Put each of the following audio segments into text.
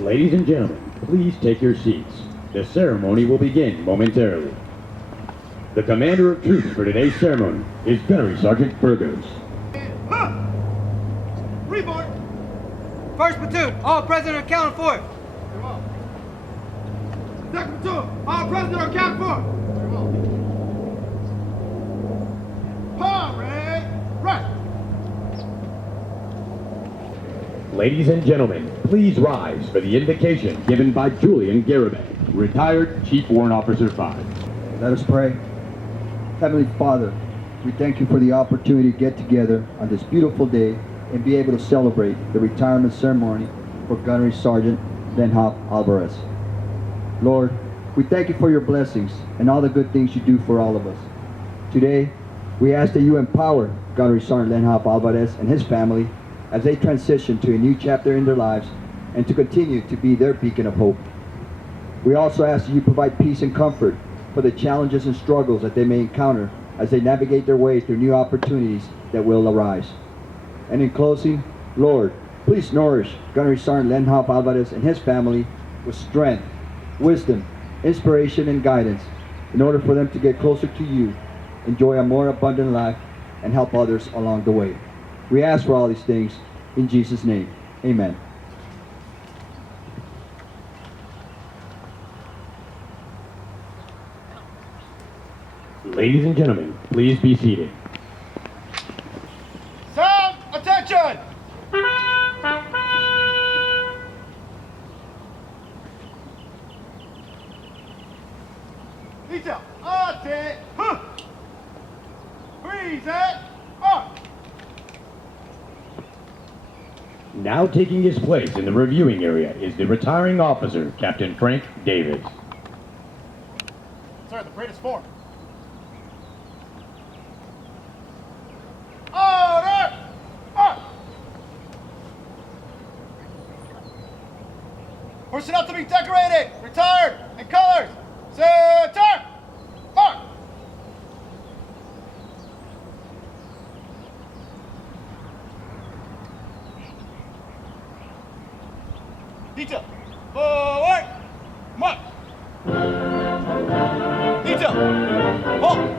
Ladies and gentlemen, please take your seats. The ceremony will begin momentarily. The commander of troops for today's ceremony is Gunnery Sergeant Burgos. Report! First platoon, all present are accounted for. Very well. Second platoon, all present are accounted for. Very well. Parade, right. Ladies and gentlemen, please rise for the invocation given by Julian Garibay, retired Chief Warrant Officer 5. Let us pray. Heavenly Father, we thank you for the opportunity to get together on this beautiful day and be able to celebrate the retirement ceremony for Gunnery Sergeant Lenhop Alvarez. Lord, we thank you for your blessings and all the good things you do for all of us. Today, we ask that you empower Gunnery Sergeant Lenhop Alvarez and his family as they transition to a new chapter in their lives and to continue to be their beacon of hope. We also ask that you provide peace and comfort for the challenges and struggles that they may encounter as they navigate their way through new opportunities that will arise. And in closing, Lord, please nourish Gunnery Sergeant Lenhop Alvarez and his family with strength, wisdom, inspiration, and guidance in order for them to get closer to you, enjoy a more abundant life, and help others along the way. We ask for all these things in Jesus' name. Amen. Ladies and gentlemen, please be seated. Sound, attention! Detail, ate, freeze it, up! Now taking his place in the reviewing area is the retiring officer, Captain Frank Davis. Sir, the parade is formed. Order! Up! Personnel to be decorated, retired, in colors. Center! Mark! Detail. Forward! Mark! Detail. Halt!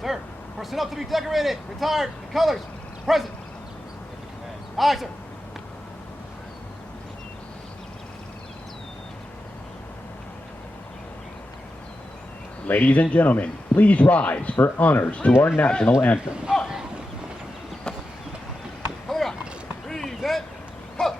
Sir, personnel to be decorated, retired, in colors, present. Aye, sir. Ladies and gentlemen, please rise for honors to our national anthem. Color up. Freeze it. Color.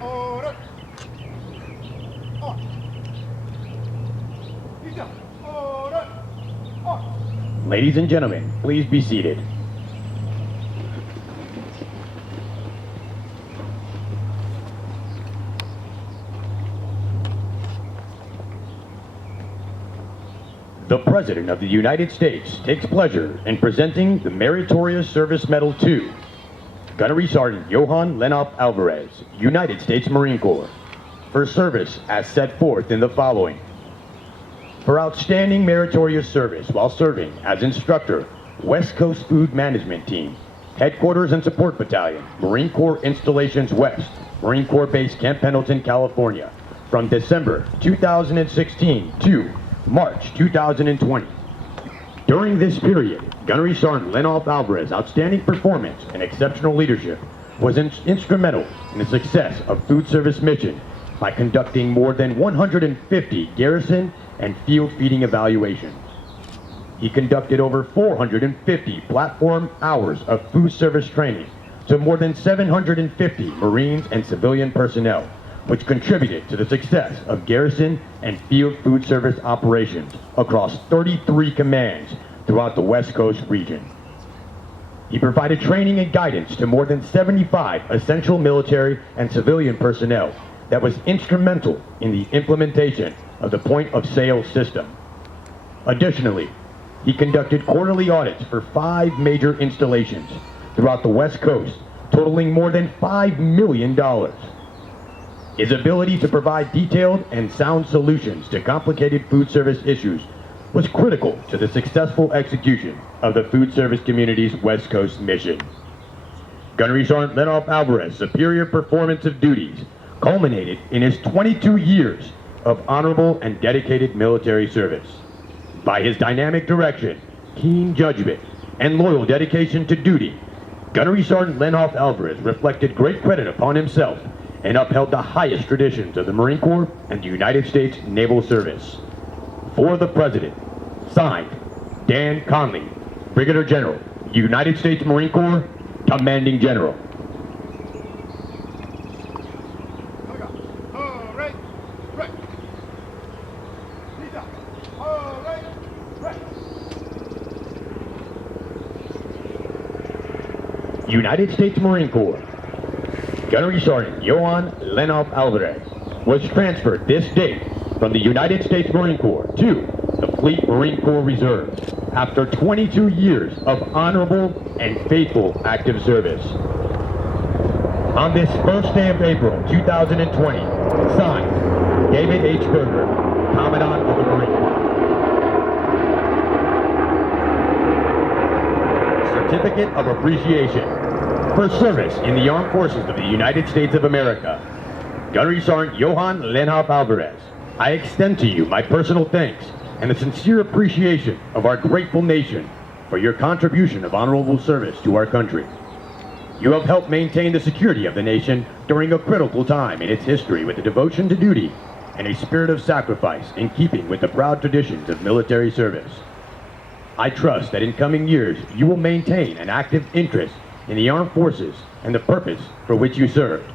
Order. On. Detail. Order. On. Ladies and gentlemen, please be seated. The President of the United States takes pleasure in presenting the Meritorious Service Medal to Gunnery Sergeant Johann Lennop Alvarez, United States Marine Corps, for service as set forth in the following. For outstanding meritorious service while serving as instructor, West Coast Food Management Team, Headquarters and Support Battalion, Marine Corps Installations West, Marine Corps Base Camp Pendleton, California, from December 2016 to March 2020. During this period, Gunnery Sergeant Lennop Alvarez's outstanding performance and exceptional leadership was instrumental in the success of food service mission by conducting more than 150 garrison and field feeding evaluations. He conducted over 450 platform hours of food service training to more than 750 Marines and civilian personnel, which contributed to the success of garrison and field food service operations across 33 commands throughout the West Coast region. He provided training and guidance to more than 75 essential military and civilian personnel that was instrumental in the implementation of the point-of-sale system. Additionally, he conducted quarterly audits for 5 major installations throughout the West Coast, totaling more than $5 million. His ability to provide detailed and sound solutions to complicated food service issues was critical to the successful execution of the food service community's West Coast mission. Gunnery Sergeant Lennop Alvarez's superior performance of duties culminated in his 22 years of honorable and dedicated military service. By his dynamic direction, keen judgment, and loyal dedication to duty, Gunnery Sergeant Lennop Alvarez reflected great credit upon himself and upheld the highest traditions of the Marine Corps and the United States Naval Service. For the President, signed, Dan Conley, Brigadier General, United States Marine Corps, Commanding General. United States Marine Corps. Gunnery Sergeant Johann Lennop Alvarez was transferred this date from the United States Marine Corps to the Fleet Marine Corps Reserve after 22 years of honorable and faithful active service. On this first day of April 2020, signed, David H. Berger, Commandant of the Marine Corps. Certificate of Appreciation for service in the Armed Forces of the United States of America. Gunnery Sergeant Johann Lennop Alvarez, I extend to you my personal thanks and a sincere appreciation of our grateful nation for your contribution of honorable service to our country. You have helped maintain the security of the nation during a critical time in its history with a devotion to duty and a spirit of sacrifice in keeping with the proud traditions of military service. I trust that in coming years you will maintain an active interest in the armed forces and the purpose for which you served.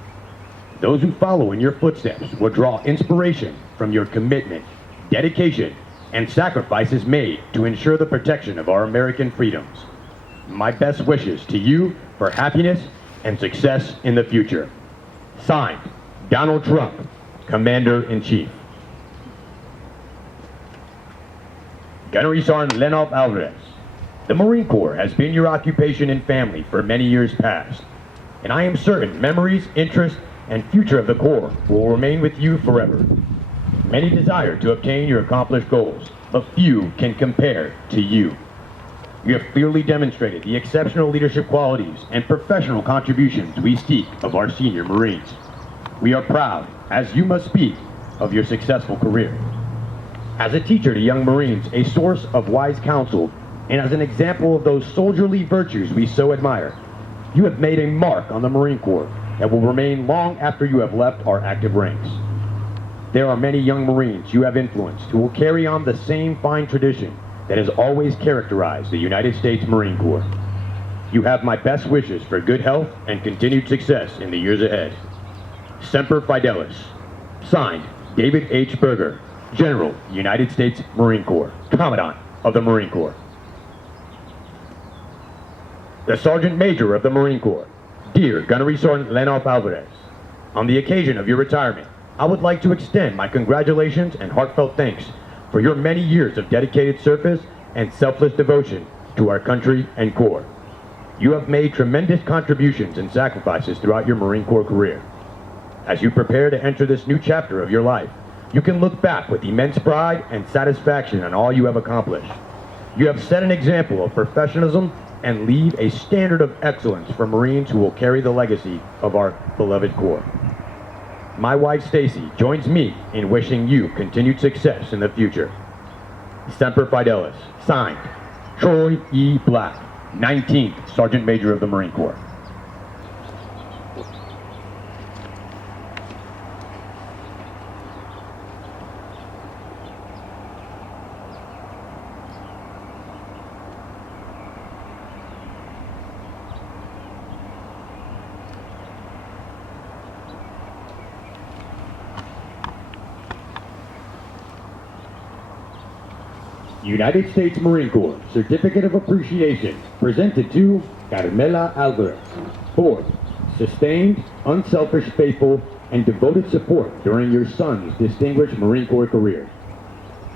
Those who follow in your footsteps will draw inspiration from your commitment, dedication, and sacrifices made to ensure the protection of our American freedoms. My best wishes to you for happiness and success in the future. Signed, Donald Trump, Commander-in-Chief. Gunnery Sergeant Lennop Alvarez, the Marine Corps has been your occupation and family for many years past, and I am certain memories, interests, and future of the Corps will remain with you forever. Many desire to obtain your accomplished goals, but few can compare to you. You have clearly demonstrated the exceptional leadership qualities and professional contributions we seek of our senior Marines. We are proud, as you must be, of your successful career. As a teacher to young Marines, a source of wise counsel, and as an example of those soldierly virtues we so admire, you have made a mark on the Marine Corps that will remain long after you have left our active ranks. There are many young Marines you have influenced who will carry on the same fine tradition that has always characterized the United States Marine Corps. You have my best wishes for good health and continued success in the years ahead. Semper Fidelis. Signed, David H. Berger, General, United States Marine Corps, Commandant of the Marine Corps. The Sergeant Major of the Marine Corps. Dear Gunnery Sergeant Lennop Alvarez, on the occasion of your retirement, I would like to extend my congratulations and heartfelt thanks for your many years of dedicated service and selfless devotion to our country and Corps. You have made tremendous contributions and sacrifices throughout your Marine Corps career. As you prepare to enter this new chapter of your life, you can look back with immense pride and satisfaction on all you have accomplished. You have set an example of professionalism and leave a standard of excellence for Marines who will carry the legacy of our beloved Corps. My wife Stacy joins me in wishing you continued success in the future. Semper Fidelis. Signed, Troy E. Black, 19th Sergeant Major of the Marine Corps. United States Marine Corps Certificate of Appreciation presented to Carmela Alvarez. 4th, sustained, unselfish, faithful, and devoted support during your son's distinguished Marine Corps career.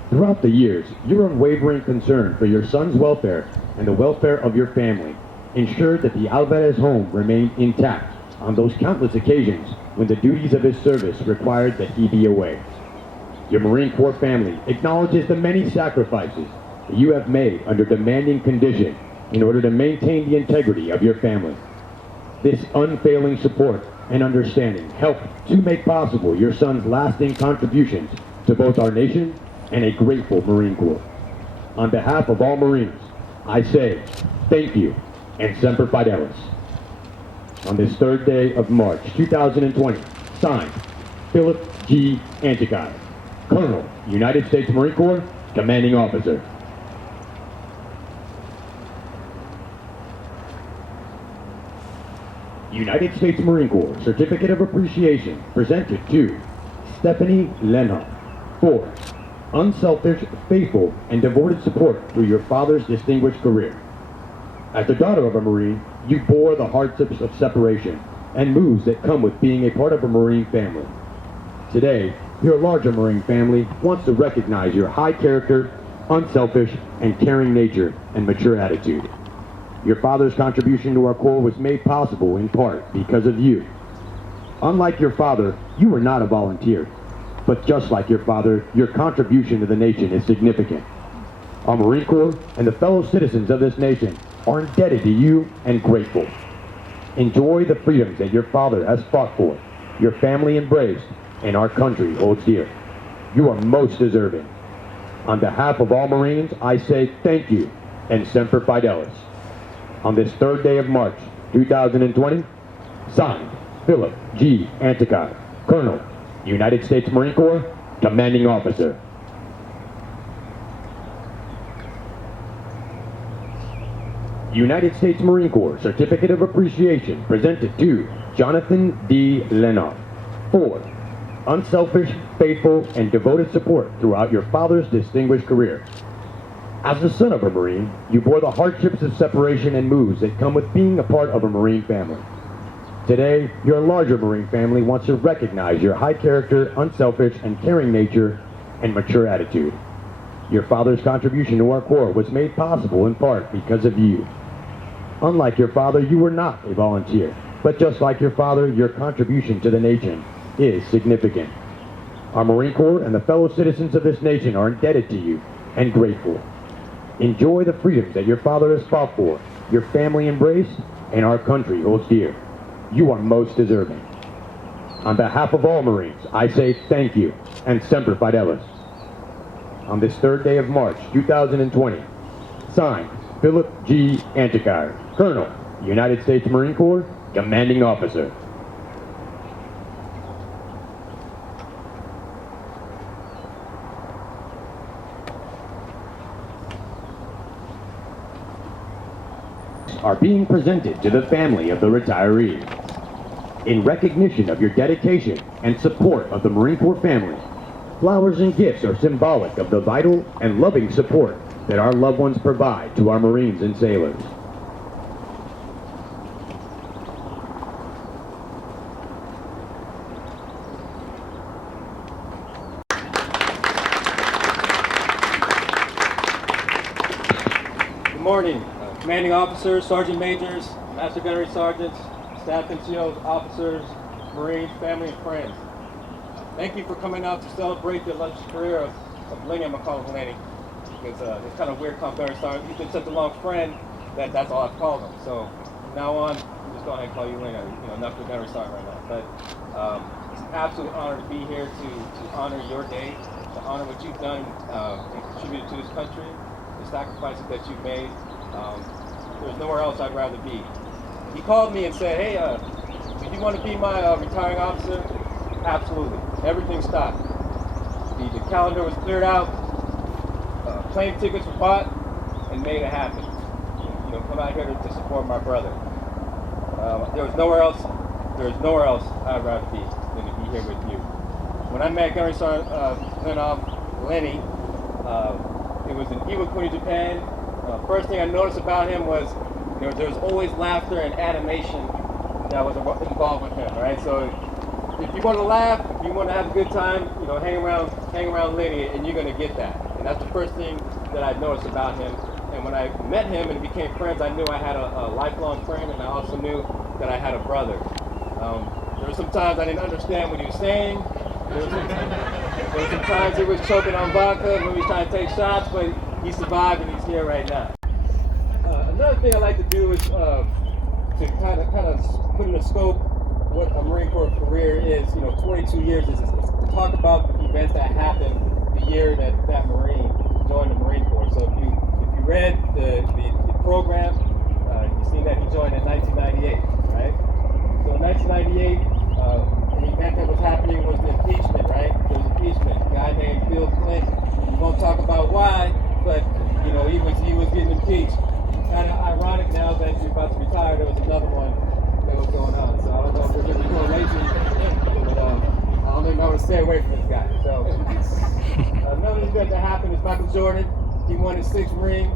Throughout the years, your unwavering concern for your son's welfare and the welfare of your family ensured that the Alvarez home remained intact on those countless occasions when the duties of his service required that he be away. Your Marine Corps family acknowledges the many sacrifices that you have made under demanding conditions in order to maintain the integrity of your family. This unfailing support and understanding helped to make possible your son's lasting contributions to both our nation and a grateful Marine Corps. On behalf of all Marines, I say thank you and Semper Fidelis. On this third day of March 2020, signed, Philip G. Antikai, Colonel, United States Marine Corps, Commanding Officer. United States Marine Corps Certificate of Appreciation presented to Stephanie Lenhoff for unselfish, faithful, and devoted support through your father's distinguished career. As the daughter of a Marine, you bore the hardships of separation and moves that come with being a part of a Marine family. Today, your larger Marine family wants to recognize your high character, unselfish, and caring nature and mature attitude. Your father's contribution to our Corps was made possible in part because of you. Unlike your father, you were not a volunteer, but just like your father, your contribution to the nation is significant. Our Marine Corps and the fellow citizens of this nation are indebted to you and grateful. Enjoy the freedoms that your father has fought for, your family embraced, and our country holds dear. You are most deserving. On behalf of all Marines, I say thank you and Semper Fidelis. On this third day of March 2020, signed, Philip G. Antikai, Colonel, United States Marine Corps, Commanding Officer. United States Marine Corps Certificate of Appreciation presented to Jonathan D. Lennoff for unselfish, faithful, and devoted support throughout your father's distinguished career. As the son of a Marine, you bore the hardships of separation and moves that come with being a part of a Marine family. Today, your larger Marine family wants to recognize your high character, unselfish, and caring nature and mature attitude. Your father's contribution to our Corps was made possible in part because of you. Unlike your father, you were not a volunteer, but just like your father, your contribution to the nation is significant. Our Marine Corps and the fellow citizens of this nation are indebted to you and grateful. Enjoy the freedoms that your father has fought for, your family embraced, and our country holds dear. You are most deserving. On behalf of all Marines, I say thank you and Semper Fidelis. On this third day of March 2020, signed, Philip G. Antikai, Colonel, United States Marine Corps, Commanding Officer. Are being presented to the family of the retiree. In recognition of your dedication and support of the Marine Corps family, flowers and gifts are symbolic of the vital and loving support that our loved ones provide to our Marines and sailors. morning, commanding officers, sergeant majors, master gunnery sergeants, staff NCOs, officers, Marines, family, and friends. Thank you for coming out to celebrate the illustrious career of Lenny. I'm going to call him Lenny because it's kind of weird calling gunnery sergeant. He's been such a long friend that that's all I've called him. So from now on, I'm just going to call you Lenny. Enough with gunnery sergeant right now. But it's an absolute honor to be here to honor your day, to honor what you've done and contributed to this country, the sacrifices that you've made. There's nowhere else I'd rather be. He called me and said, hey, do you want to be my retiring officer? Absolutely. Everything stopped. The calendar was cleared out, plane tickets were bought, and made it happen. Come out here to support my brother. There's nowhere else I'd rather be than to be here with you. When I met Gunnery Sergeant Lenny, it was in Iwakuni, Japan. First thing I noticed about him was there was always laughter and animation that was involved with him, right? So if you want to laugh, if you want to have a good time, hang around Lenny, and you're going to get that. And that's the first thing that I noticed about him. And when I met him and became friends, I knew I had a lifelong friend, and I also knew that I had a brother. There were some times I didn't understand what he was saying. There were some times he was choking on vodka when he was trying to take shots, but he survived and he's here right now. Another thing I like to do is to kind of put in the scope what a Marine Corps career is. 22 years is to talk about the events that happened the year that Marine joined the Marine Corps. So if you read the program, you see that he joined in 1998, right? So in 1998, an event that was happening was the impeachment, right? There was impeachment. A guy named Bill Clinton. We won't talk about why, but he was getting impeached. Kind of ironic now that you're about to retire. There was another one that was going on. So I don't know if there's any correlation, but I don't even know how to stay away from this guy. So another event that happened is Michael Jordan. He won his 6th ring.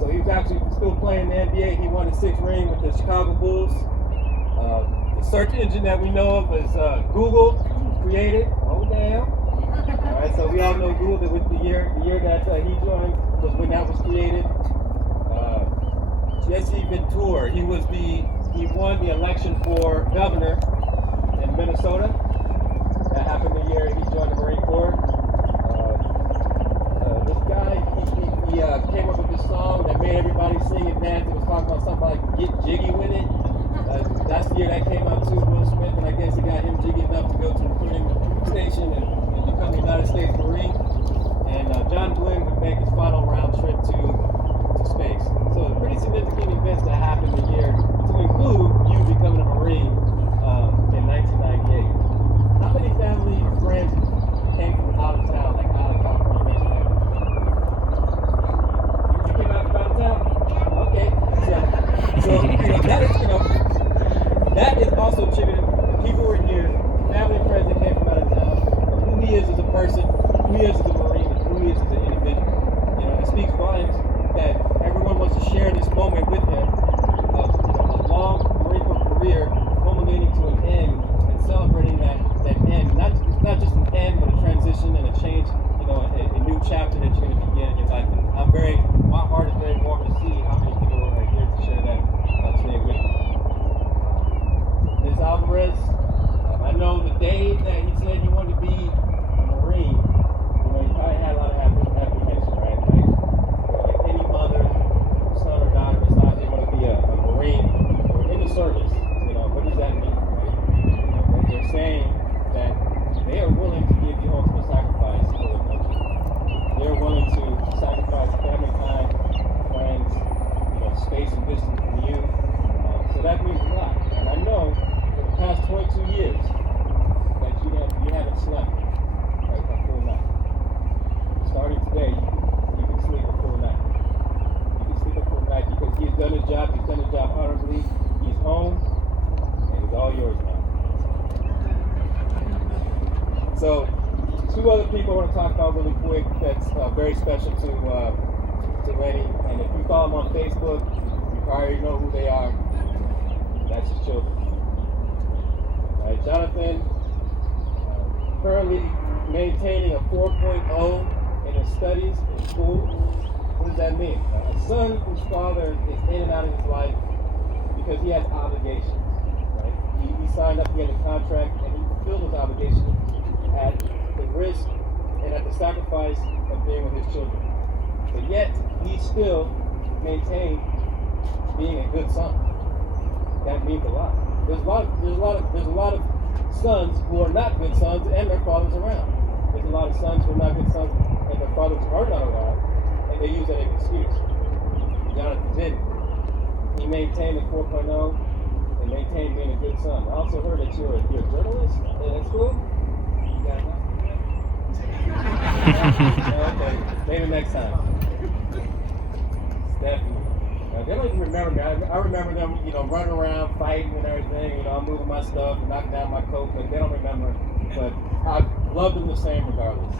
So he was actually still playing in the NBA. He won his 6th ring with the Chicago Bulls. The search engine that we know of is Google, created. Oh damn! All right, so we all know Google. That was the year that he joined was when that was created. Jesse Ventura, he won the election for governor in Minnesota. That happened the year he joined the Marine Corps. This guy, he came up with this song that made everybody sing and dance. It was talking about something like "Get Jiggy with It." That's the year that came out too, Will Smith, and I guess it got him jiggy enough to go to the recruiting station and become a United States Marine. And John Glenn would make his final round trip to space. So pretty significant events that happened the year to include you becoming a Marine in 1998. How many family or friends came from out of town, like out of California? You came out of town? Okay. So that is also attributed to people who are here, family and friends that came from out of town, of who he is as a person, who he is as a Marine, and who he is as an individual. It speaks volumes that everyone wants to share this moment with him of a long Marine Corps career culminating to an end and celebrating that end. Not just an end, but a transition and a change, a new chapter that you're going to begin in your life. And my heart is very warm to see how many people are here to share that today with me. Ms. Alvarez, I know the day that he said he wanted to be a Marine, he probably had a lot of apprehension, right? Like any mother, son or daughter decides they want to be a Marine or in the service, what does that mean, right? They're saying that they are willing to give the ultimate sacrifice for the country. They're willing to sacrifice family time, friends, space and distance from you. So that means a lot. And I know for the past 22 years that you haven't slept like a full night. Starting today, you can sleep a full night. You can sleep a full night because he's done his job. He's done his job honorably. He's home, and it's all yours now. So, 2 other people I want to talk about really quick that's very special to Lenny. And if you follow him on Facebook, you probably know who they are. That's his children. All right, Jonathan, currently maintaining a 4.0 in his studies in school. What does that mean? A son whose father is in and out of his life because he has obligations, right? He signed up, he had a contract, and he fulfilled those obligations at the risk and at the sacrifice of being with his children. But yet, he still maintained being a good son. That means a lot. There's a lot of sons who are not good sons and their father's around. There's a lot of sons who are not good sons and their fathers are not around, and they use that as an excuse. Jonathan didn't. He maintained the 4.0 and maintained being a good son. I also heard that you're a journalist at school. You got enough? Okay, maybe next time. Definitely. They don't even remember me. I remember them, running around, fighting and everything. I'm moving my stuff, knocking down my coat, but they don't remember. But I love them the same regardless.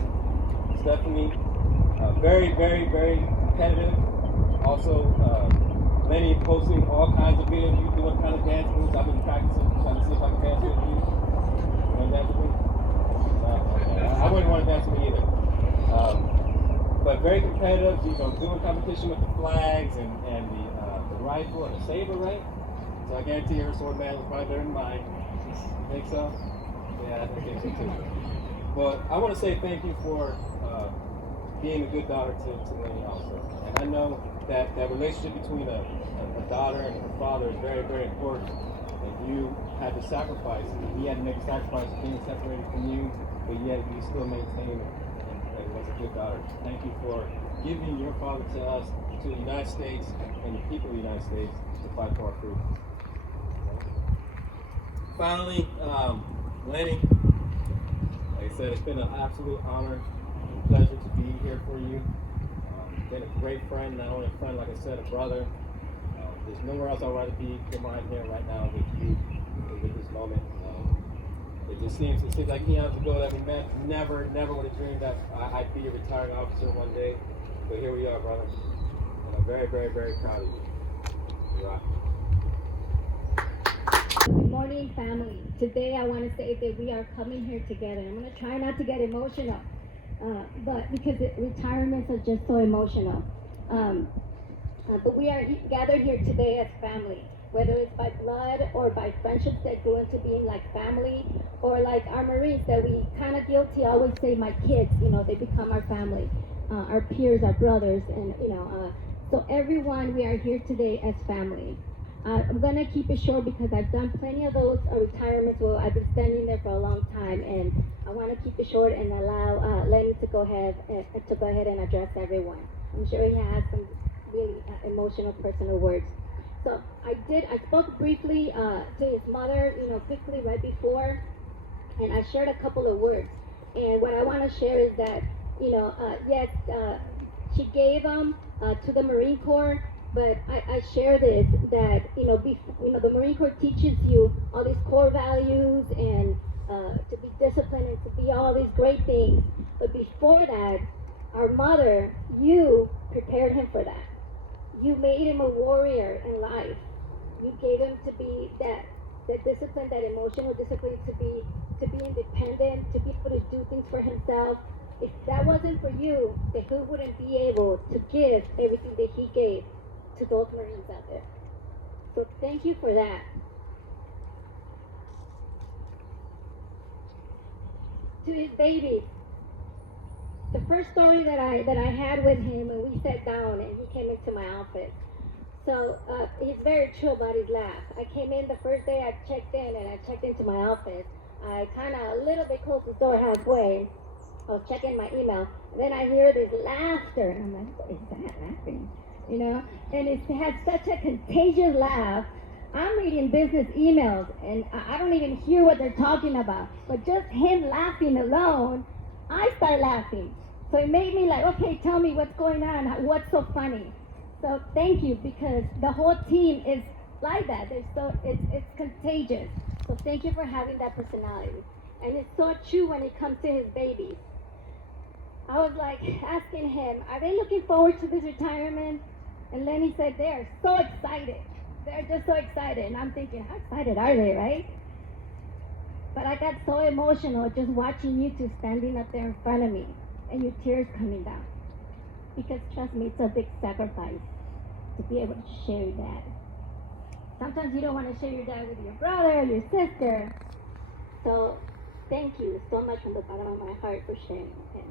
Stephanie, very, very, very competitive. Also, Lenny posting all kinds of videos. You doing kind of dance moves. I've been practicing, trying to see if I can dance with you. You want to dance with me? Okay. I wouldn't want to dance with me either. But very competitive, doing competition with the flags and the rifle and the saber, right? So I guarantee her sword man was probably better than mine. You think so? Yeah, I think so too. But I want to say thank you for being a good daughter to Lenny also. And I know that relationship between a daughter and her father is very, very important. And you had to sacrifice. He had to make a sacrifice of being separated from you, but yet you still maintained it. Was a good daughter. Thank you for giving your father to us, to the United States, and the people of the United States to fight for our freedom. Finally, Lenny, like I said, it's been an absolute honor and pleasure to be here for you. Been a great friend, not only a friend, like I said, a brother. There's nowhere else I'd rather be than here right now with you, with this moment. It seems like eons ago that we met. Never would have dreamed that I'd be a retiring officer one day. But here we are, brother. And I'm very, very, very proud of you. You rock. Good morning, family. Today I want to say that we are coming here together. I'm going to try not to get emotional, but because retirements are just so emotional. But we are gathered here today as family. Whether it's by blood or by friendships that go into being like family, or like our Marines that we kind of guilty always say my kids, they become our family, our peers, our brothers, and so everyone, we are here today as family. I'm gonna keep it short because I've done plenty of those retirements where I've been standing there for a long time, and I want to keep it short and allow Lenny to go ahead and address everyone. I'm sure he has some really emotional, personal words. So I spoke briefly to his mother, quickly right before, and I shared a couple of words. And what I want to share is that, yes, she gave them to the Marine Corps, but I share this, that, the Marine Corps teaches you all these core values and to be disciplined and to be all these great things. But before that, our mother, you prepared him for that. You made him a warrior in life. You gave him to be that discipline, that emotional discipline, to be independent, to be able to do things for himself. If that wasn't for you, then he wouldn't be able to give everything that he gave to those Marines out there. So thank you for that. To his babies. The first story that I had with him, and we sat down and he came into my office. So he's very true about his laugh. I came in the first day, I checked in and I checked into my office. I kind of a little bit closed the door halfway. I was checking my email. And then I hear this laughter. And I'm like, what is that laughing? And it had such a contagious laugh. I'm reading business emails and I don't even hear what they're talking about. But just him laughing alone, I start laughing. So it made me like, okay, tell me what's going on. What's so funny? So thank you, because the whole team is like that. It's contagious. So thank you for having that personality. And it's so true when it comes to his babies. I was like asking him, are they looking forward to this retirement? And Lenny said they're so excited. They're just so excited. And I'm thinking, how excited are they, right? But I got so emotional just watching you two standing up there in front of me and your tears coming down. because trust me, it's a big sacrifice to be able to share that. Sometimes you don't want to share your dad with your brother, your sister. So thank you so much from the bottom of my heart for sharing. Okay.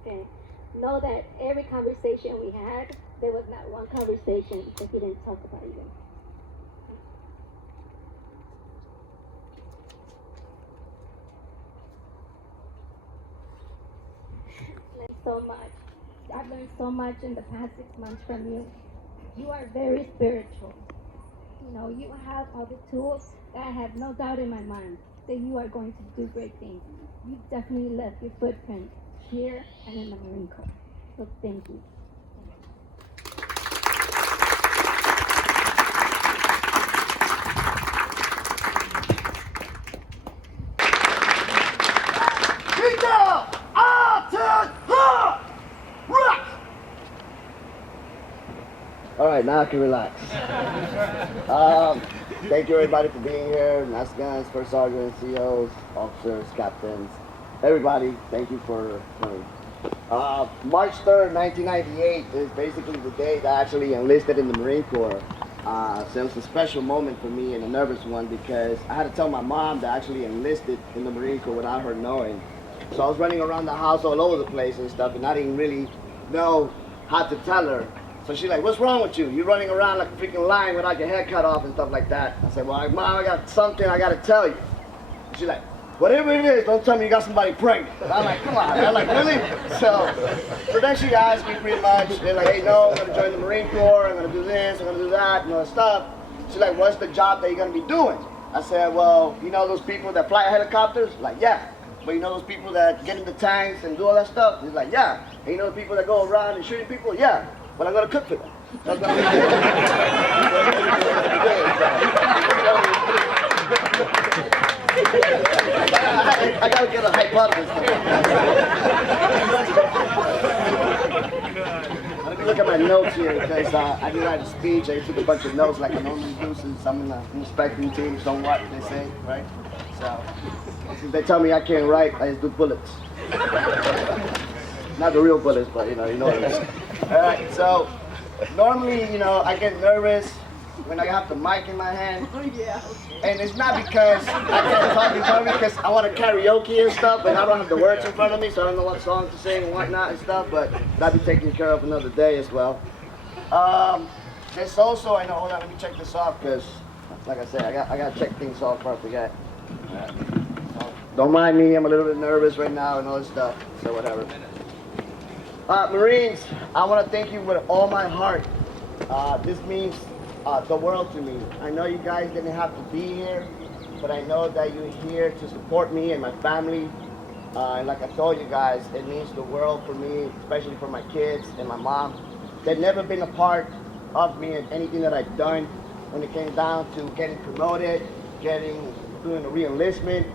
Okay. Know that every conversation we had, there was not one conversation that he didn't talk about you. Learned so much. I've learned so much in the past 6 months from you. You are very spiritual. You know, you have all the tools that I have no doubt in my mind that you are going to do great things. You definitely left your footprint here and in the Marine Corps. So thank you. All right, now I can relax. Thank you everybody for being here. Master guns, first sergeants, COs, officers, captains, everybody. Thank you for coming. March 3rd, 1998 is basically the day that I actually enlisted in the Marine Corps. So it was a special moment for me and a nervous one because I had to tell my mom that I actually enlisted in the Marine Corps without her knowing. So I was running around the house all over the place and stuff, and I didn't really know how to tell her. So she's like, what's wrong with you? You're running around like a freaking lion without your head cut off and stuff like that. I said, well, Mom, I got something I got to tell you. She's like, whatever it is, don't tell me you got somebody pregnant. I'm like, come on. I'm like, really? So then she asked me pretty much, they're like, hey, no, I'm going to join the Marine Corps. I'm going to do this, I'm going to do that, and all that stuff. She's like, what's the job that you're going to be doing? I said, well, you know those people that fly helicopters? Like, yeah. But you know those people that get in the tanks and do all that stuff? He's like, yeah. And you know the people that go around and shooting people? Yeah. Well, I'm going to cook for them. That's what I'm gonna do. I got to get a hypothesis. Let me look at my notes here because I did write a speech. I took a bunch of notes like I normally do since I'm in the inspecting team, somewhat, they say, right? So, since they tell me I can't write, I just do bullets. Not the real bullets, but you know what I mean. Alright, so normally, I get nervous when I have the mic in my hand. Oh, yeah. And it's not because I can't talk in front of me, because I want to karaoke and stuff, and I don't have the words in front of me, so I don't know what song to sing and whatnot and stuff, but that'll be taken care of another day as well. There's also, hold on, let me check this off, because, like I said, I got to check things off before I forget. Don't mind me, I'm a little bit nervous right now and all this stuff, so whatever. Marines, I want to thank you with all my heart. This means the world to me. I know you guys didn't have to be here, but I know that you're here to support me and my family. And like I told you guys, it means the world for me, especially for my kids and my mom. They've never been a part of me and anything that I've done when it came down to getting promoted, doing a re-enlistment,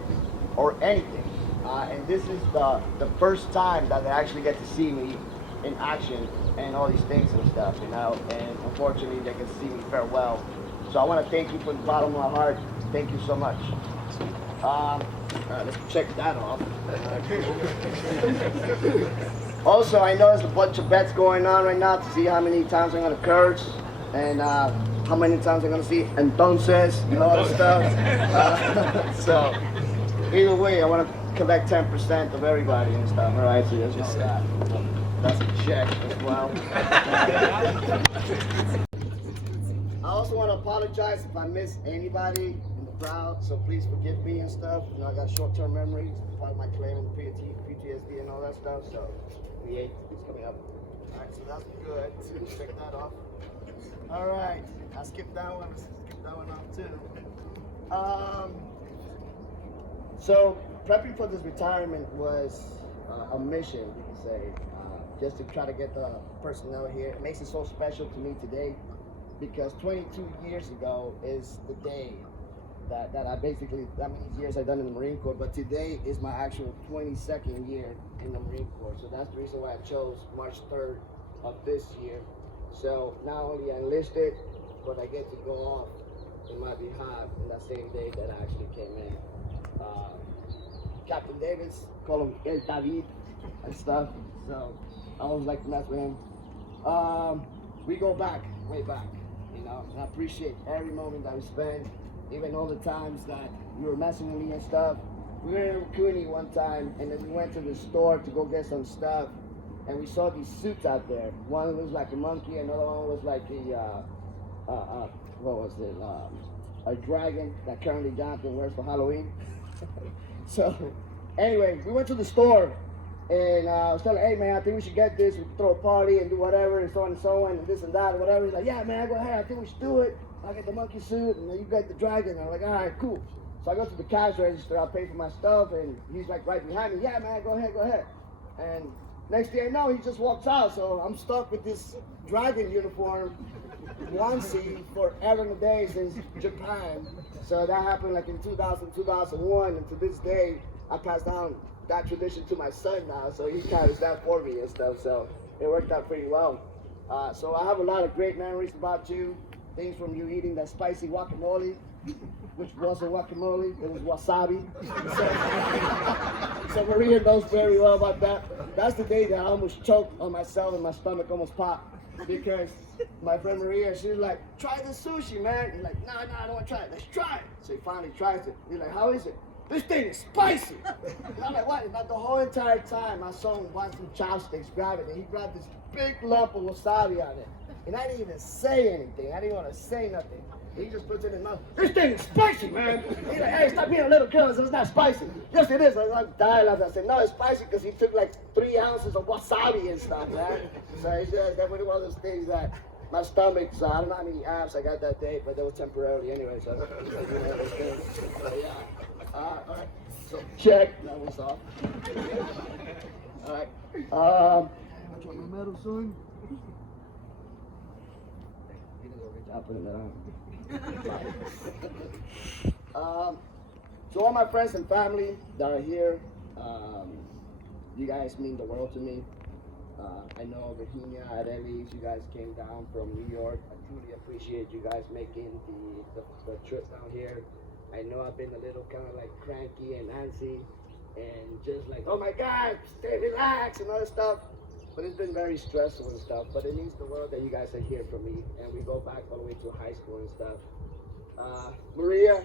or anything. And this is the first time that they actually get to see me in action and all these things and stuff, and unfortunately they can see me farewell. So I want to thank you from the bottom of my heart. Thank you so much. All right, let's check that off. Also, I know there's a bunch of bets going on right now to see how many times I'm going to curse and how many times I'm going to see entonces and all this stuff. So either way, I want to collect 10% of everybody and stuff, all right? So just that. That's a check as well. I also want to apologize if I miss anybody in the crowd, so please forgive me and stuff. I got short-term memories, part of my claim and PTSD and all that stuff, so V8 is coming up. All right, so that's good. Check that off. All right, I skipped that one. Let's skip that one off too. So prepping for this retirement was a mission, you can say, just to try to get the personnel here. It makes it so special to me today because 22 years ago is the day that I basically, that many years I've done in the Marine Corps, but today is my actual 22nd year in the Marine Corps. So that's the reason why I chose March 3rd of this year. So not only I enlisted, but I get to go off in my behalf in that same day that I actually came in. Captain Davis, call him El David and stuff. So I always like to mess with him. We go back, way back, you know, and I appreciate every moment that we spent, even all the times that you were messing with me and stuff. We were in Cooney one time, and then we went to the store to go get some stuff, and we saw these suits out there. One was like a monkey, another one was like what was it, a dragon that currently Jonathan wears for Halloween. So, anyway, we went to the store, and I was telling, hey man, I think we should get this, we can throw a party and do whatever, and so on and so on, and this and that, and whatever. He's like, yeah man, go ahead, I think we should do it. I get the monkey suit, and then you get the dragon. I'm like, all right, cool. So I go to the cash register, I pay for my stuff, and he's like right behind me, yeah man, go ahead, go ahead. And next thing I know, he just walks out, so I'm stuck with this dragon uniform onesie forever and a day since Japan. So that happened like in 2000, 2001, and to this day, I passed down that tradition to my son now, so he carries that for me and stuff, so it worked out pretty well. So I have a lot of great memories about you, things from you eating that spicy guacamole, which wasn't guacamole, it was wasabi. So Maria knows very well about that. That's the day that I almost choked on myself and my stomach almost popped. Because my friend Maria, she's like, try the sushi, man. He's like, no, I don't want to try it. Let's try it. So he finally tries it. He's like, how is it? This thing is spicy. And I'm like, what? Not the whole entire time, my son wants some chopsticks, grab it, and he grabbed this big lump of wasabi on it. And I didn't even say anything. I didn't want to say nothing. He just puts it in his mouth. This thing is spicy, man. He's like, hey, stop being a little kid. It's not spicy. Yes, it is. I'm dying laughing. I said, no, it's spicy because he took like 3 ounces of wasabi and stuff, man. So it's just definitely one of those things that my stomach, so I don't know how many abs I got that day, but they were temporarily anyway, so you know those things. So yeah. All right. So check. That was off. All right. Which one, my medal, son? You did a good job putting that on. To all my friends and family that are here, you guys mean the world to me. I know Virginia at Ellie's, you guys came down from New York. I truly appreciate you guys making the trip down here. I know I've been a little kind of like cranky and antsy and just like, oh my God, stay relaxed and all that stuff. But it's been very stressful and stuff. But it means the world that you guys are here for me. And we go back all the way to high school and stuff. Maria,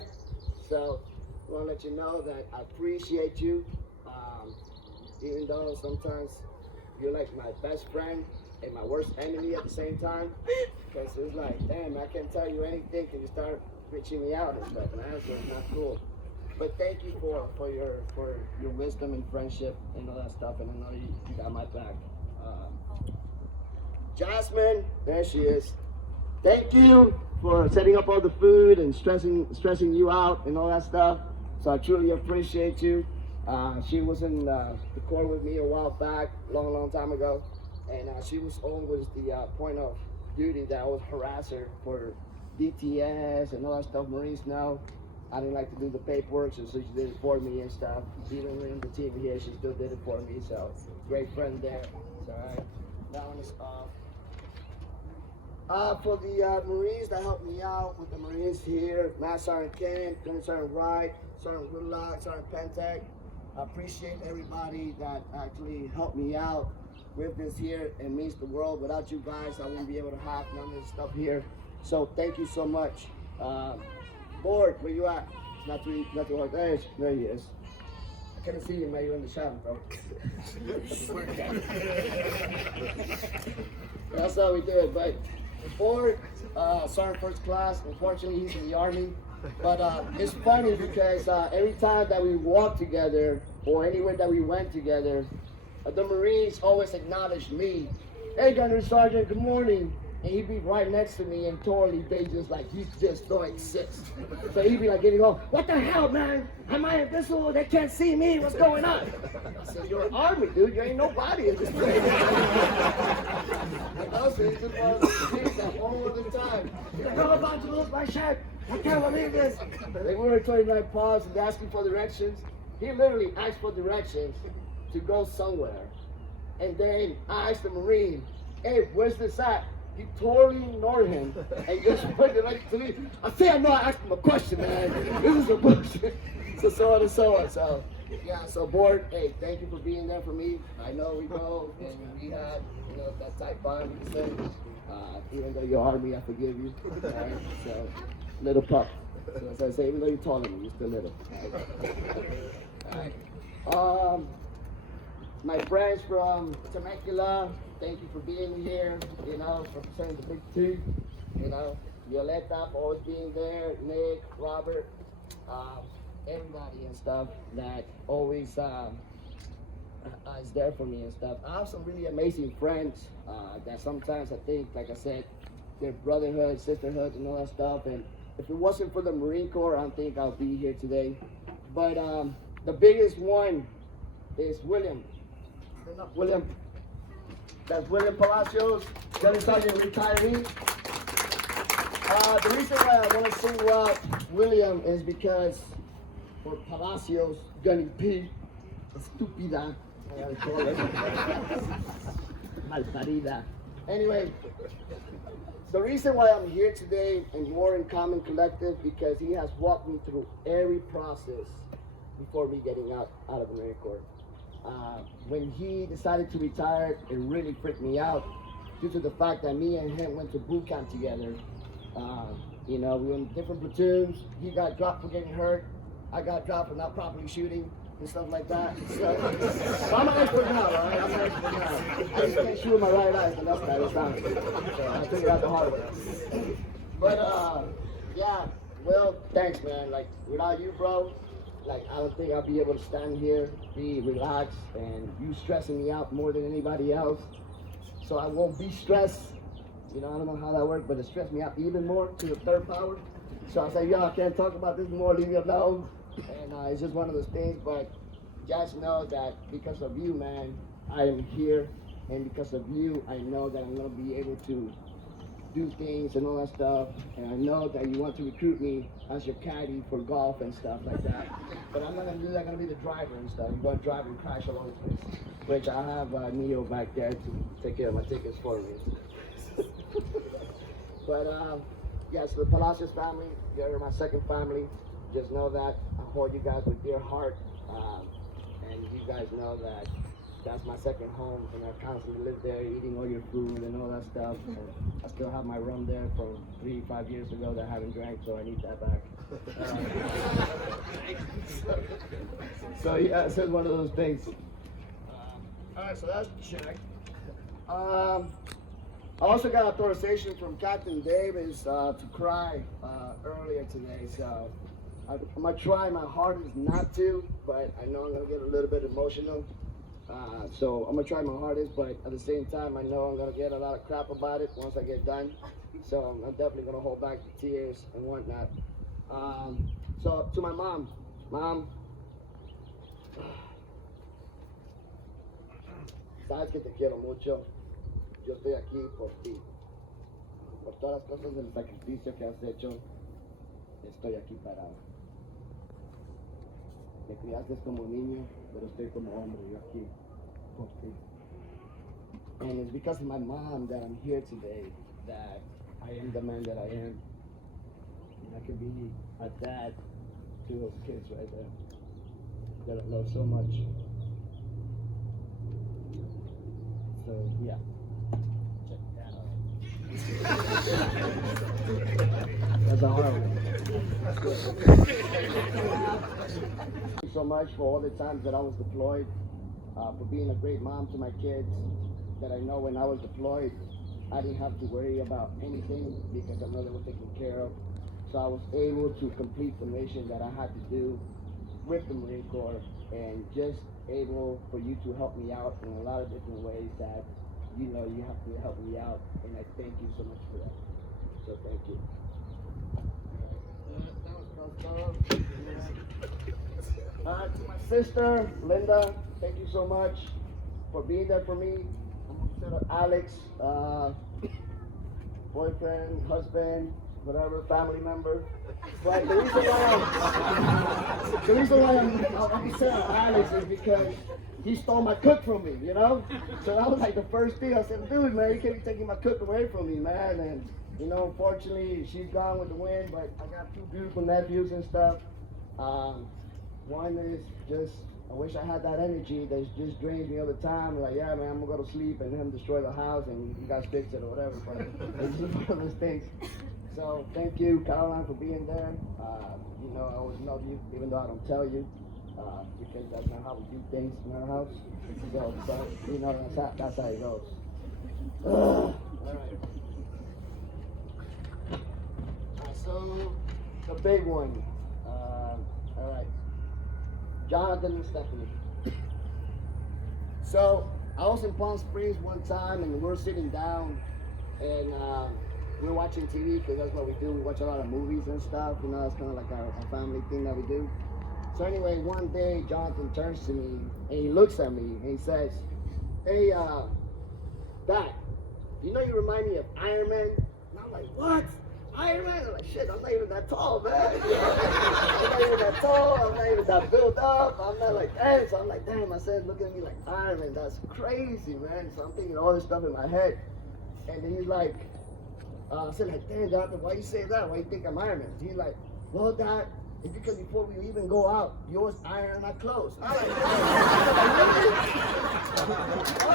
so I want to let you know that I appreciate you. Even though sometimes you're like my best friend and my worst enemy at the same time. Because it's like, damn, I can't tell you anything because you start bitching me out and stuff. And that's not cool. But thank you for your wisdom and friendship and all that stuff. And I know you got my back. Jasmine, there she is. Thank you for setting up all the food and stressing you out and all that stuff. So I truly appreciate you. She was in the court with me a while back, long time ago, and she was always the point of duty that I would harass her for DTS and all that stuff. Marines know I didn't like to do the paperwork, so she did it for me and stuff. Even in the team here, she still did it for me. So great friend there. So that one is off. For the Marines that helped me out with the Marines here, Master Sergeant Ken, Gunnery Sergeant Wright, Sergeant Woodlock, Sergeant Pentek. I appreciate everybody that actually helped me out with this here. It means the world. Without you guys, I wouldn't be able to have none of this stuff here. So thank you so much. Board, where you at? Not too hard. There he is. I couldn't see you, man. You were in the shower, bro. That's how we do it, but Ford, Sergeant First Class, unfortunately he's in the Army, but it's funny because every time that we walked together or anywhere that we went together, the Marines always acknowledged me. Hey, Gunnery Sergeant, good morning. And he'd be right next to me and totally they just like, you just don't exist. So he'd be like getting home, what the hell, man? Am I invisible? They can't see me. What's going on? I said, you're an Army, dude. You ain't nobody in this place. And also, it's just one of those things that all of the time. He's like, I'm about to lose my shirt. I can't believe this. They were 29 pounds and asking for directions. He literally asked for directions to go somewhere. And then I asked the Marine, hey, where's this at? He totally ignored him and just went right to me. I say I know I asked him a question, man. This is a bullshit. So on and so on. So Yeah, so board, hey, thank you for being there for me. I know we go and we had, that tight bond with the same. Even though you're Army, I forgive you. All right, so little pup. So as I say, even though you're taller than me, you're still little. All right. My friends from Temecula, thank you for being here. Representing the big T. Violeta for always being there. Nick, Robert. Everybody and stuff that always is there for me and stuff. I have some really amazing friends that sometimes I think, like I said, they're brotherhood, sisterhood, and all that stuff. And if it wasn't for the Marine Corps, I don't think I'll be here today. But the biggest one is William. William. That's William Palacios, Gunnery Sergeant retiree. The reason why I want to single out William is because for Palacios, Gunny P, estúpida, malparida. Anyway, the reason why I'm here today and more in Common Collective because he has walked me through every process before me getting out of the Marine Corps. When he decided to retire, it really freaked me out due to the fact that me and him went to boot camp together. We were in different platoons. He got dropped for getting hurt. I got dropped for not properly shooting and stuff like that. So I'm an expert now, right? I'm an expert now. I just can't shoot with my right eye, and that's bad. It's not. So I figured out the hard way. But yeah, well, thanks, man. Like without you, bro, I don't think I'll be able to stand here, be relaxed, and you stressing me out more than anybody else. So I won't be stressed. I don't know how that works, but it stressed me out even more to the third power. So I said, yo, I can't talk about this more, leave me alone. And it's just one of those things, but just know that because of you, man, I am here. And because of you, I know that I'm going to be able to do things and all that stuff. And I know that you want to recruit me as your caddy for golf and stuff like that. But I'm not going to do that. I'm going to be the driver and stuff. I'm going to drive and crash all over the place. Which I have Neo back there to take care of my tickets for me. But yes, the Palacios family, you're my second family. Just know that I hold you guys with dear heart, and you guys know that that's my second home, and I constantly live there, eating all your food and all that stuff. And I still have my rum there from 3-5 years ago that I haven't drank, so I need that back. So yeah, it's just one of those things. All right, so that's check. I also got authorization from Captain Davis to cry earlier today, so I'm going to try my hardest not to, but I know I'm going to get a little bit emotional. So I'm going to try my hardest, but at the same time, I know I'm going to get a lot of crap about it once I get done. So I'm definitely going to hold back the tears and whatnot. So to my mom, sabes que te quiero mucho. Yo estoy aquí por ti. Por todas las cosas del sacrificio que has hecho, estoy aquí parado. Me criaste como niño, pero estoy como hombre, yo aquí por ti. And it's because of my mom that I'm here today, that I am the man that I am. And I can be a dad to those kids right there that I love so much. So, yeah. That's a hard one. Thank you so much for all the times that I was deployed, for being a great mom to my kids, that I know when I was deployed, I didn't have to worry about anything because I know they were taken care of. So I was able to complete the mission that I had to do with the Marine Corps, and just able for you to help me out in a lot of different ways that you have to help me out, and I thank you so much for that. So thank you. To my sister, Linda, thank you so much for being there for me. Alex, boyfriend, husband, whatever, family member. But the reason why I'm upset at Alex is because he stole my cook from me, So that was like the first thing I said, dude, man, you can't be taking my cook away from me, man. And, unfortunately, she's gone with the wind, but I got two beautiful nephews and stuff. One is just I wish I had that energy that just drains me all the time. Like, yeah, man, I'm gonna go to sleep and him destroy the house and you guys fix it or whatever. But it's just one of those things. So thank you, Caroline, for being there. You know, I always love you, even though I don't tell you, because that's not how we do things in our house. So, but you know, that's how it goes. All right. So the big one. All right. Jonathan and Stephanie. So I was in Palm Springs one time, and we're sitting down, and we're watching TV because that's what we do. We watch a lot of movies and stuff. You know, it's kind of like our family thing that we do. So anyway, one day Jonathan turns to me and he looks at me and he says, "Hey, Dad, you know you remind me of Iron Man?" And I'm like, "What? Iron Man?" I'm like, "Shit, I'm not even that tall, man. I'm not even that tall. I'm not even that built up. I'm not like that." So I'm like, "Damn," I said, looking at me like, "Iron Man, that's crazy, man." So I'm thinking all this stuff in my head. And then he's like, I said, like, "Damn, Jonathan, why you say that? Why you think I'm Iron Man?" He's like, "Well, Dad, it's because before we even go out, you always iron my clothes." I'm like, I'm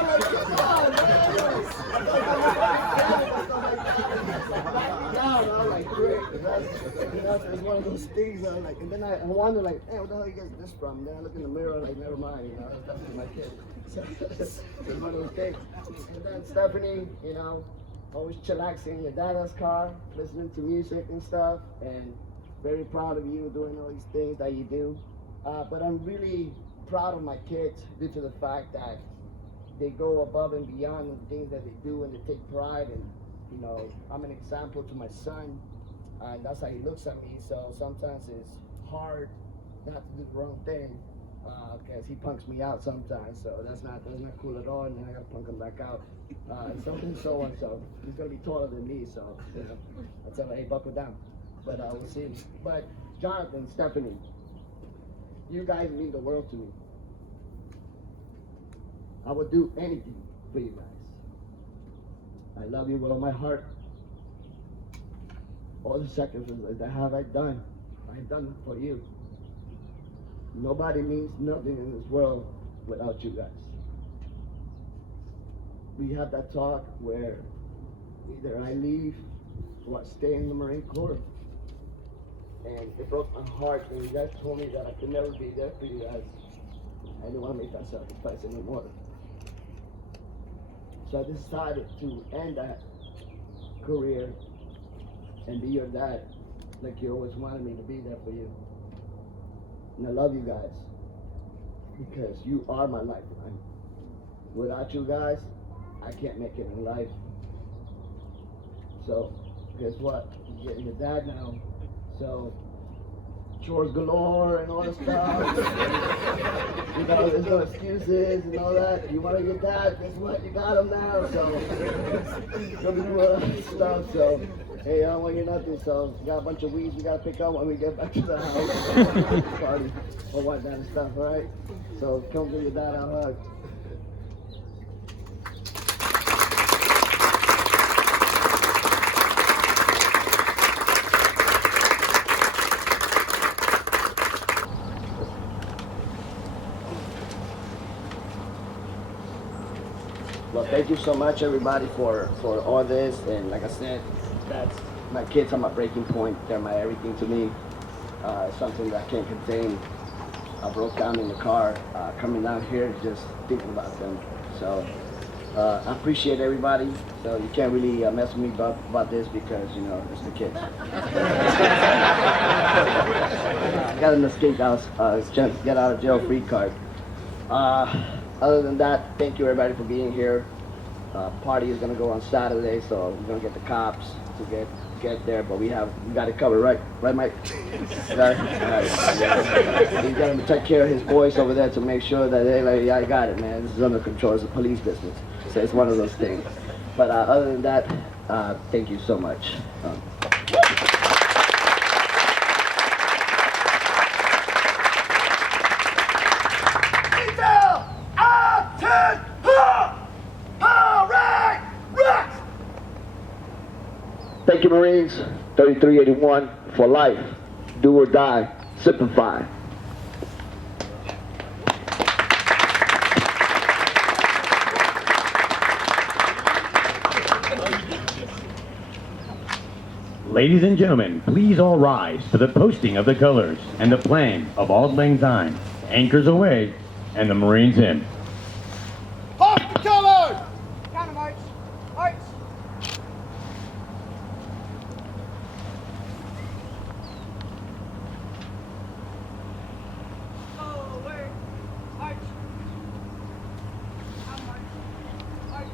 like, "Come on, man." I'm like, "Great." It's one of those things. I'm like, and then I wonder, like, "Hey, what the hell you get this from?" And then I look in the mirror, like, never mind, you know, that's my kid. So it's one of those things. And then Stephanie, you know, always chillaxing in your dad's car, listening to music and stuff, and very proud of you doing all these things that you do. But I'm really proud of my kids due to the fact that they go above and beyond in the things that they do, and they take pride. And you know, I'm an example to my son, and that's how he looks at me. So sometimes it's hard not to do the wrong thing, because he punks me out sometimes. So that's not cool at all. And then I gotta punk him back out. And so on. So he's gonna be taller than me. So you know, I tell him, "Hey, buckle down." But we'll see. But Jonathan, Stephanie, you guys mean the world to me. I would do anything for you guys. I love you with all my heart. All the sacrifices that I've done them for you. Nobody means nothing in this world without you guys. We had that talk where either I leave or I stay in the Marine Corps. And it broke my heart when you guys told me that I could never be there for you guys. I didn't want to make that sacrifice anymore. So I decided to end that career and be your dad, like you always wanted me to be there for you. And I love you guys, because you are my lifeline. Without you guys, I can't make it in life. So, guess what? You're getting your dad now. So, chores galore and all that stuff. You know, there's no excuses and all that. You want to get that? Guess what? You got him now. So, you'll be doing all that stuff. So, hey, I don't want you nothing. So, we got a bunch of weeds we got to pick up when we get back to the house. Party or whatnot and stuff, all right? So, come give your dad a hug. Well, thank you so much, everybody, for all this. And like I said, that's my kids are my breaking point. They're my everything to me. Something that I can't contain. I broke down in the car coming down here, just thinking about them. So I appreciate everybody. So you can't really mess with me about this because, you know, it's the kids. I got an escape house, get out of jail free card. Other than that, thank you everybody for being here. Party is gonna go on Saturday, so we're gonna get the cops to get there, but we got it covered, right, Mike? Right? He's gonna take care of his boys over there to make sure that they like, yeah, I got it, man. This is under control. It's a police business, so it's one of those things. But other than that, thank you so much. Thank you, Marines. 3381 for life. Do or die. Simplify. Ladies and gentlemen, please all rise for the posting of the colors and the playing of Auld Lang Syne. Anchors away and the Marines in. Host the colors! Counter march. March. Forward. March. Counter march. March.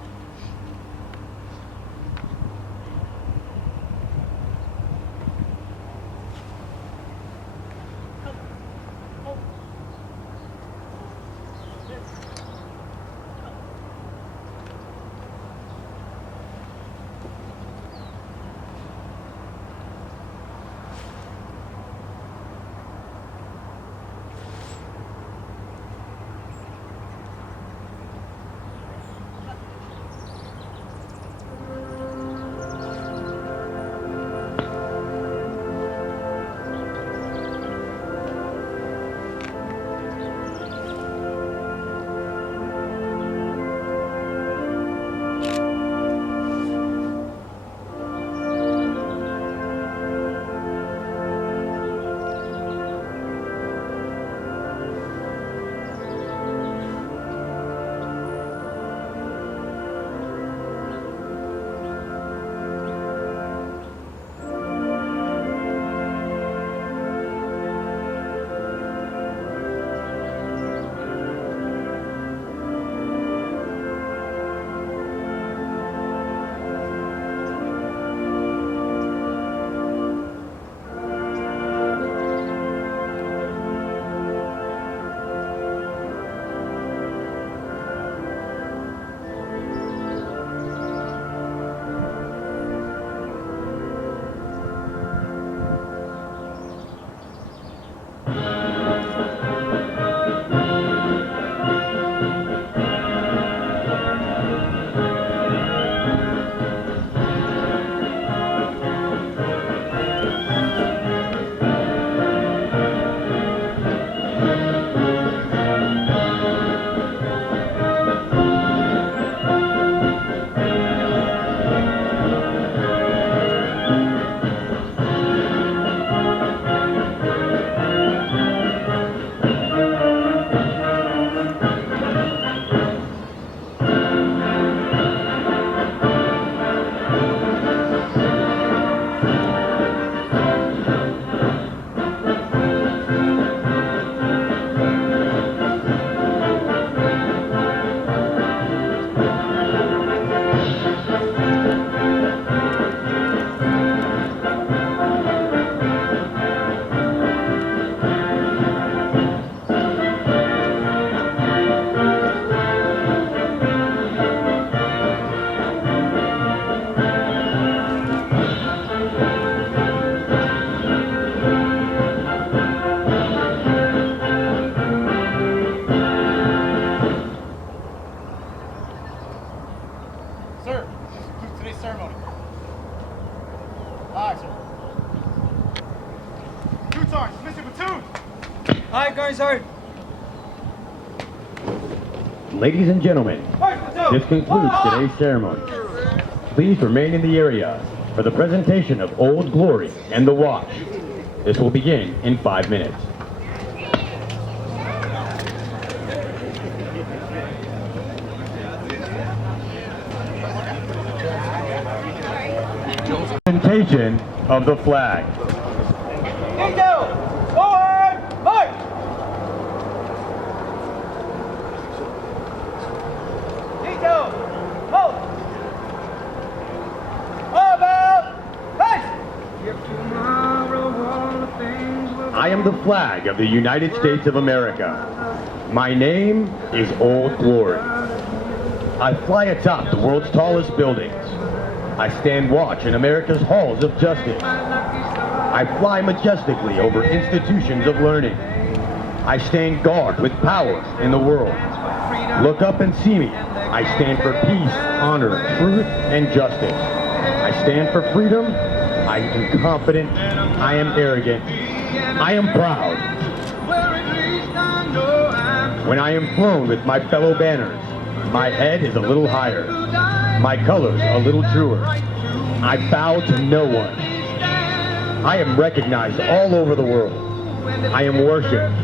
Sir, this concludes today's ceremony. Aye, sir. Two sergeants, missing platoon! Aye, Guard Sergeant. Ladies and gentlemen, First platoon. this concludes today's ceremony. Please remain in the area for the presentation of Old Glory and the Watch. This will begin in 5 minutes. Presentation of the flag. Detail. Forward. March. Detail. Hold. About. Face. I am the flag of the United States of America. My name is Old Glory. I fly atop the world's tallest buildings. I stand watch in America's halls of justice. I fly majestically over institutions of learning. I stand guard with power in the world. Look up and see me. I stand for peace, honor, truth, and justice. I stand for freedom. I am confident. I am arrogant. I am proud. When I am flown with my fellow banners, my head is a little higher. My colors a little truer. I bow to no one. I am recognized all over the world. I am worshipped.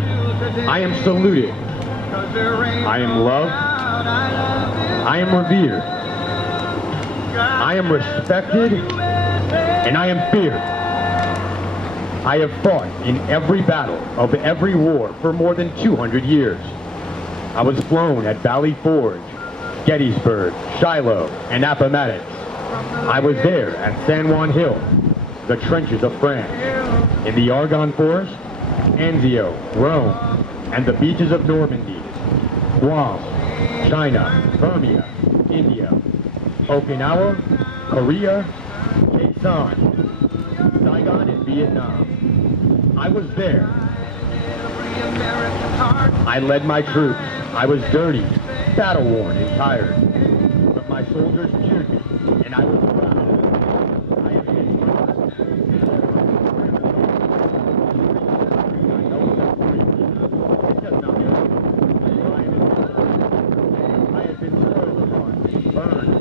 I am saluted. I am loved. I am revered. I am respected. And I am feared. I have fought in every battle of every war for more than 200 years. I was flown at Valley Forge, Gettysburg, Shiloh, and Appomattox. I was there at San Juan Hill, the trenches of France, in the Argonne Forest, Anzio, Rome, and the beaches of Normandy, Guam, China, Burma, India, Okinawa, Korea, Quezon, Saigon, and Vietnam. I was there. I led my troops. I was dirty, battle-worn, and tired. But my soldiers cheered me, and I was proud. I have been I have been spoiled upon, burned,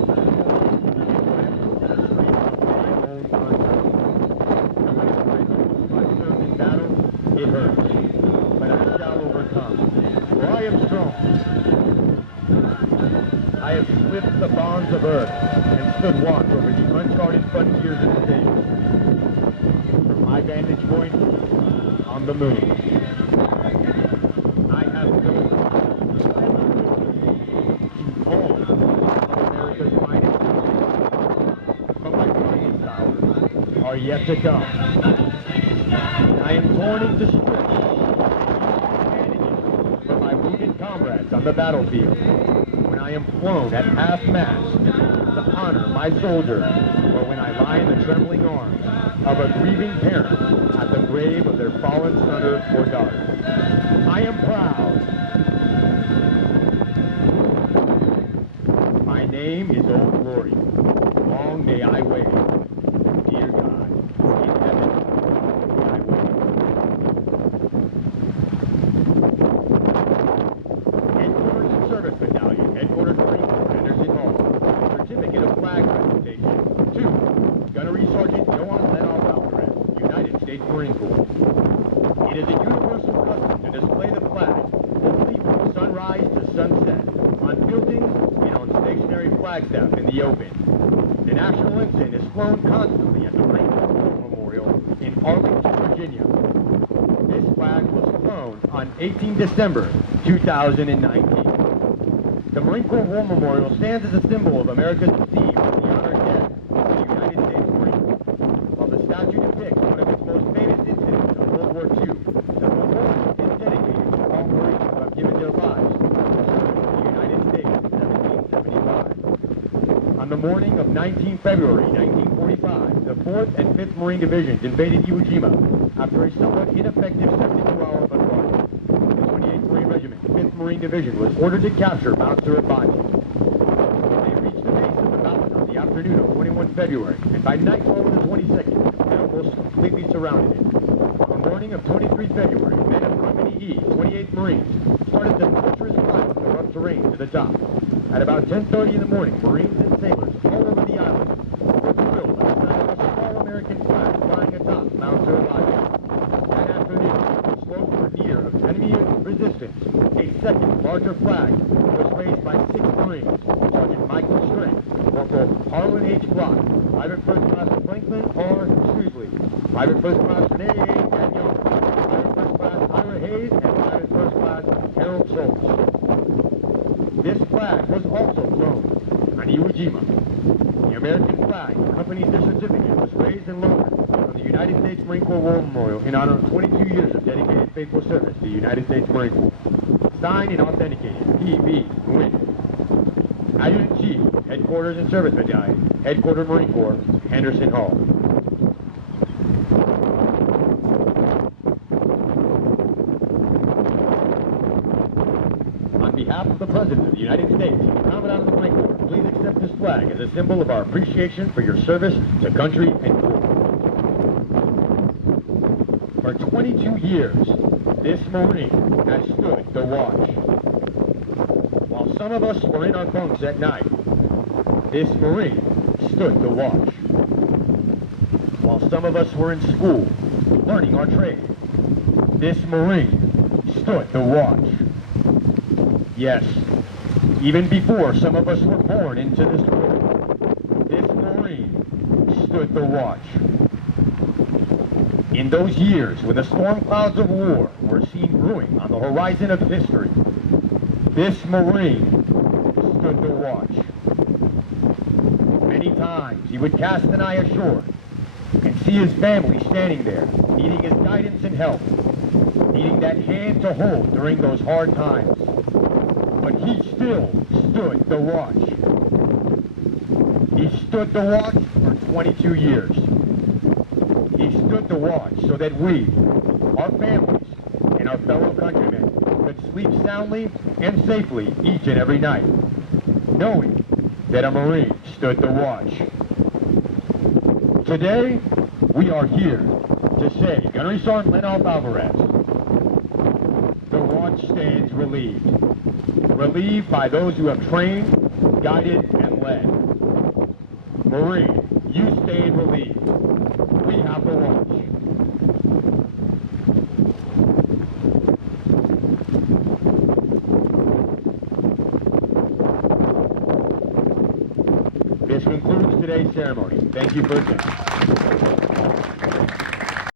it hurts, but I shall overcome, for I am strong. I have slipped the bonds of earth and stood watch over the uncharted frontiers of space. From my vantage point on the moon, I have built all of America's finest, but my finest hours are yet to come. I am torn into strips from my wounded comrades on the battlefield. When I am flown at half-mast to honor my soldiers, or when I lie in the trembling arms of a grieving parent at the grave of their fallen son or daughter. I am proud. My name is Old Glory. Long may I wait. Dear God, in heaven, I wait. Headquarters and Service Battalion, Headquarters Marine Corps, Henderson Hall. Certificate of Flag Presentation. 2. Gunnery Sergeant Johann Lennys Alvarez, United States Marine Corps. It is a universal custom to display the flag fully from sunrise to sunset, on buildings and on stationary flagstaff in the open. The national ensign is flown constantly at the Marine Corps War Memorial in Arlington, Virginia. This flag was flown on 18 December 2019. The Marine Corps War Memorial stands as a symbol of America's esteem for the honored dead of the United States Marine Corps. While the statue depicts one of its most famous incidents of World War II, the memorial is dedicated to all Marines who have given their lives to serve the United States in 1775. On the morning of 19 February 1945, the 4th and 5th Marine Divisions invaded Iwo Jima after a somewhat ineffective 72-hour bombardment. The 28th Marine Regiment, 5th Marine Division, was ordered to capture Mount Suribachi. They reached the base of the mountain on the afternoon of 21 February, and by nightfall of the 22nd, they almost completely surrounded it. On the morning of 23 February, men of Company E, 28th Marines, started the treacherous climb up the rough terrain to the top. At about 10:30 in the morning, Marines and sailors all over the island were thrilled by the sight of a small American flag flying atop Mount Suribachi. That afternoon, the slopes were near of enemy resistance. A second, larger flag was raised by 6 Marines, Sergeant Michael Strang, Corporal Harlan H. Block, Private First Class Franklin R. Shrewsley, Private First Class Renee A. Gagnon, Private First Class Ira Hayes, and Private First Class Harold Schultz. This flag was also flown on Iwo Jima. The American flag accompanies their certificate was raised and lowered from the United States Marine Corps War Memorial in honor of 22 years of dedicated faithful service to the United States Marine Corps. Signed and authenticated, P.B. Nguyen. Adjutant Chief, Headquarters and Service Battalion, Headquarters Marine Corps, Henderson Hall. On behalf of the President of the United States and the Commandant of the Marine Corps, please accept this flag as a symbol of our appreciation for your service to country and corps. For 22 years, this Marine has stood the watch. While some of us were in our bunks at night, this Marine stood the watch. while some of us were in school, learning our trade. This Marine stood the watch. Yes, even before some of us were born into this world, this Marine stood the watch. In those years when the storm clouds of war were seen brewing on the horizon of history, this Marine stood the watch. Many times he would cast an eye ashore and see his family standing there, needing his guidance and help, needing that hand to hold during those hard times. But he still stood the watch. He stood the watch for 22 years. He stood the watch so that we, our families, and our fellow countrymen could sleep soundly and safely each and every night, knowing that a Marine stood the watch. Today, we are here to say, Gunnery Sergeant Lennys Alvarez, the watch stands relieved. Relieved by those who have trained, guided, and led. Marine, you stand relieved. We have the watch. This concludes today's ceremony. Thank you for attending.